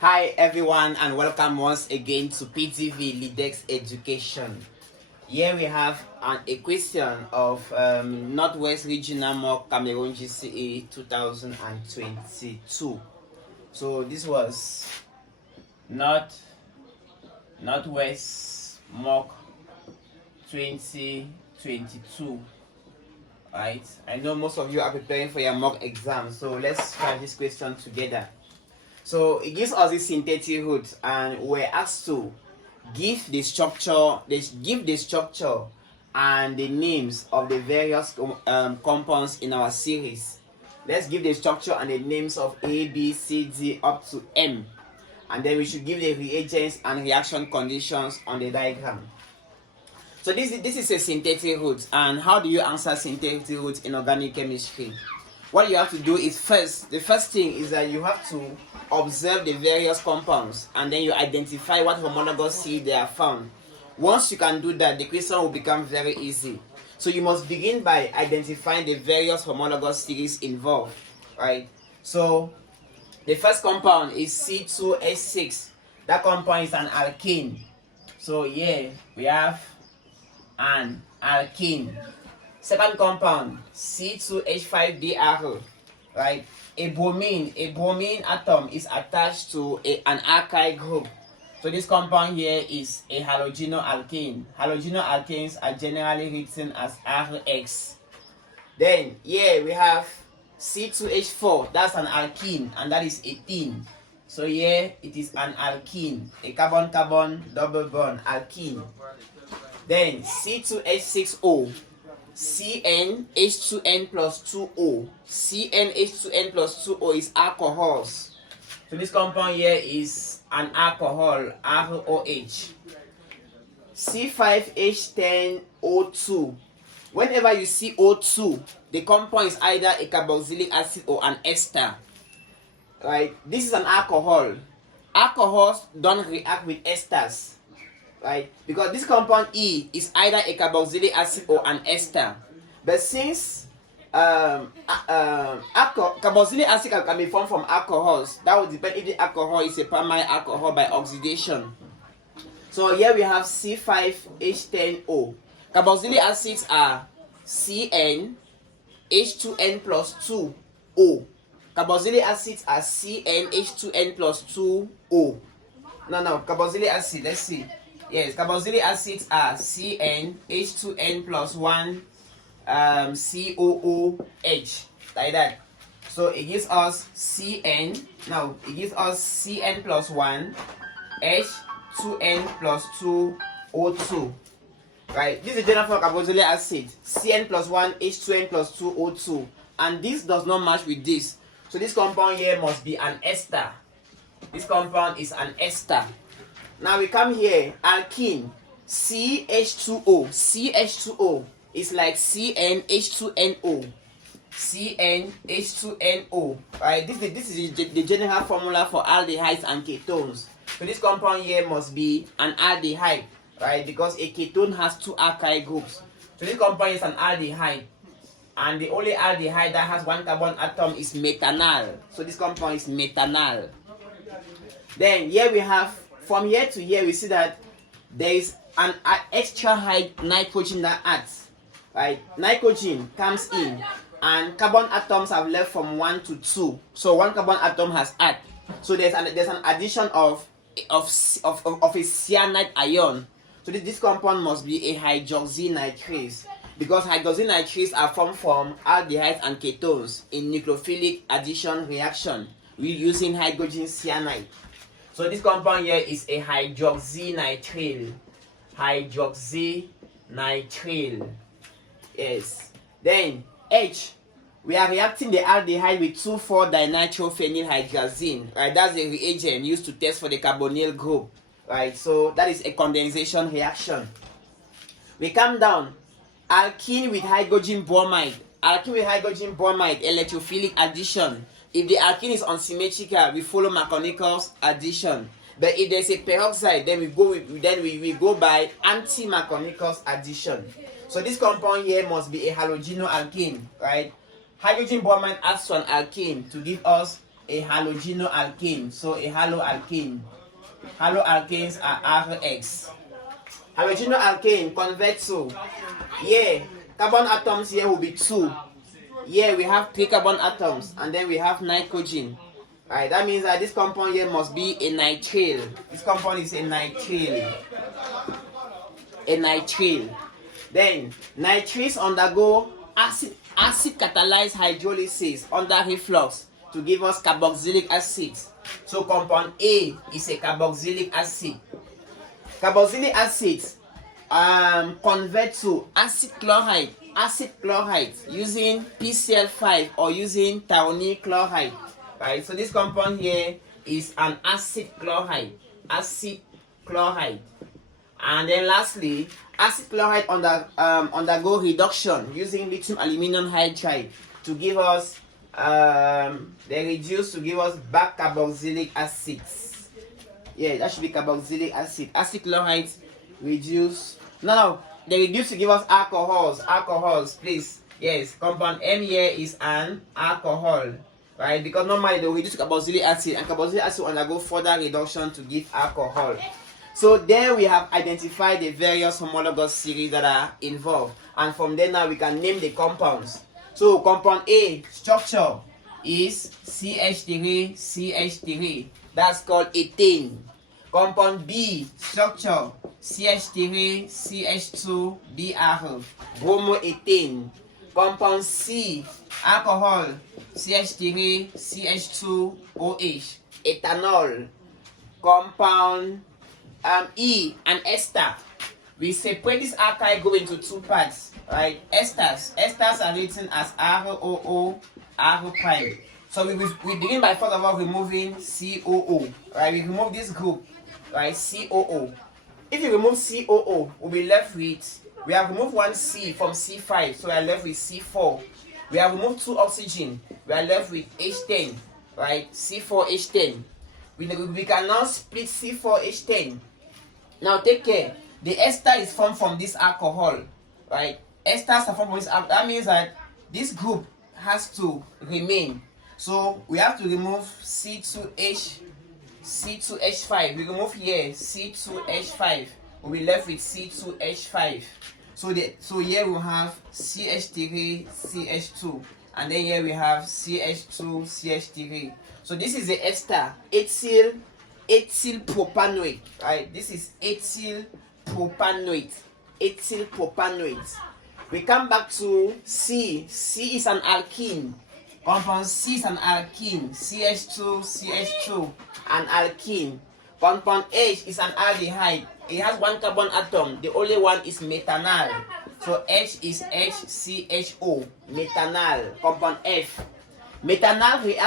Hi everyone and welcome once again to PDV LEADEX Education. Here we have a question of Northwest Regional Mock Cameroon GCE 2022. So this was Northwest Mock 2022. Right? I know most of you are preparing for your mock exam, so let's try this question together. So it gives us this synthetic root, and we're asked to give the structure and the names of the various compounds in our series. Let's give the structure and the names of A, B, C, D up to M, and then we should give the reagents and reaction conditions on the diagram. So this is a synthetic root, and how do you answer synthetic root in organic chemistry? What you have to do is the first thing is that you have to observe the various compounds and then you identify what homologous C they are found. Once you can do that, the question will become very easy. So you must begin by identifying the various homologous series involved, right? So the first compound is C2H6. That compound is an alkene. So here we have an alkene. Second compound, C2H5DR, right? A bromine atom is attached to an alkyl group. So this compound here is a halogenoalkane. Halogenoalkanes are generally written as RX. Then here we have C2H4, that's an alkene, and that is ethene. So here it is an alkene, a carbon-carbon double bond alkene. Then C2H6O, CnH2n plus 2O. CnH2n plus 2O is alcohols. So this compound here is an alcohol, ROH. C5H10O2. Whenever you see O2, the compound is either a carboxylic acid or an ester. Right? This is an alcohol. Alcohols don't react with esters. Right? Because this compound E is either a carboxylic acid or an ester. But since carboxylic acid can be formed from alcohols, that would depend if the alcohol is a primary alcohol by oxidation. So here we have C5H10O. Carboxylic acids are Cn, H2n plus 2O. Carboxylic acids are Cn, H2n plus 2O. No, carboxylic acid, let's see. Yes, carboxylic acids are Cn, H2n plus 1, COOH, like that. So it gives us Cn plus 1, H2n plus 2, O2. Right, this is the general form of carboxylic acid, Cn plus 1, H2n plus 2, O2. And this does not match with this. So this compound here must be an ester. This compound is an ester. Now we come here, alkene, CH2O. CH2O is like CnH2NO. CnH2NO. Right? This is the general formula for aldehydes and ketones. So this compound here must be an aldehyde, right? Because a ketone has two alkyl groups. So this compound is an aldehyde. And the only aldehyde that has one carbon atom is methanol. So this compound is methanol. Then here we have, from here to here, we see that there is an extra high nitrogen that adds. Right? Nitrogen comes in, and carbon atoms have left from 1 to 2. So one carbon atom has added. So there's an addition of a cyanide ion. So this compound must be a hydroxynitrase, because hydroxynitrases are formed from aldehydes and ketones in nucleophilic addition reaction using hydrogen cyanide. So this compound here is a hydroxynitrile. Hydroxynitrile. Yes. Then H, we are reacting the aldehyde with 2,4-dinitrophenylhydrazine. Right, that's a reagent used to test for the carbonyl group. Right, so that is a condensation reaction. We come down, alkene with hydrogen bromide. Alkene with hydrogen bromide, electrophilic addition. If the alkene is unsymmetrical, we follow Markovnikov's addition. But if there's a peroxide, then we go by anti-Markovnikov's addition. So this compound here must be a halogenoalkane, right? Hydrogen bromide adds to an alkane to give us a halogenoalkane. So a haloalkane. Haloalkanes are RX. Halogenoalkane convert to, yeah, carbon atoms here will be 2. Here we have 3 carbon atoms, and then we have nitrogen. Alright, that means that this compound here must be a nitrile. This compound is a nitrile. A nitrile. Then nitriles undergo acid catalyzed hydrolysis under reflux to give us carboxylic acid. So compound A is a carboxylic acid. Carboxylic acid convert to acid chloride using PCl5 or using thionyl chloride. Right, so this compound here is an acid chloride. And then lastly, acid chloride undergo reduction using lithium aluminum hydride to give us they reduce to give us back carboxylic acids. Yeah, that should be carboxylic acid. Acid chloride reduce. No, they reduce to give us alcohols, please. Yes, compound M here is an alcohol, right? Because normally they will reduce to carboxylic acid, and carboxylic acid will undergo further reduction to give alcohol. So there we have identified the various homologous series that are involved, and from there now we can name the compounds. So compound A structure is CH3, that's called ethane. Compound B structure CH3, CH2, bromoethane. Compound C alcohol CH3, CH2, ethanol. Compound E and ester. We separate this alkyl group into 2 parts, right? Esters are written as ROO, R prime. So we begin by first of all removing COO, right? We remove this group, right? COO. If you remove COO, we'll be left with, we have removed 1 C from C5, so we are left with C4. We have removed 2 oxygen, we are left with H10, right? C4H10. We can now split C4H10. Now take care. The ester is formed from this alcohol, right? Esters are formed from this alcohol. That means that this group has to remain. So we have to remove C2H5. We remove here C2H5. We'll be left with C2H5. So here we have CH3, CH2, and then here we have CH2, CH3. So this is the ester, ethyl propanoate, right? This is ethyl propanoate. We come back to C. C is an alkene. Compound C is an alkene. CH2, an alkene. Compound H is an aldehyde. It has 1 carbon atom. The only one is methanol. So H is HCHO, methanol. Compound F. Methanol reacts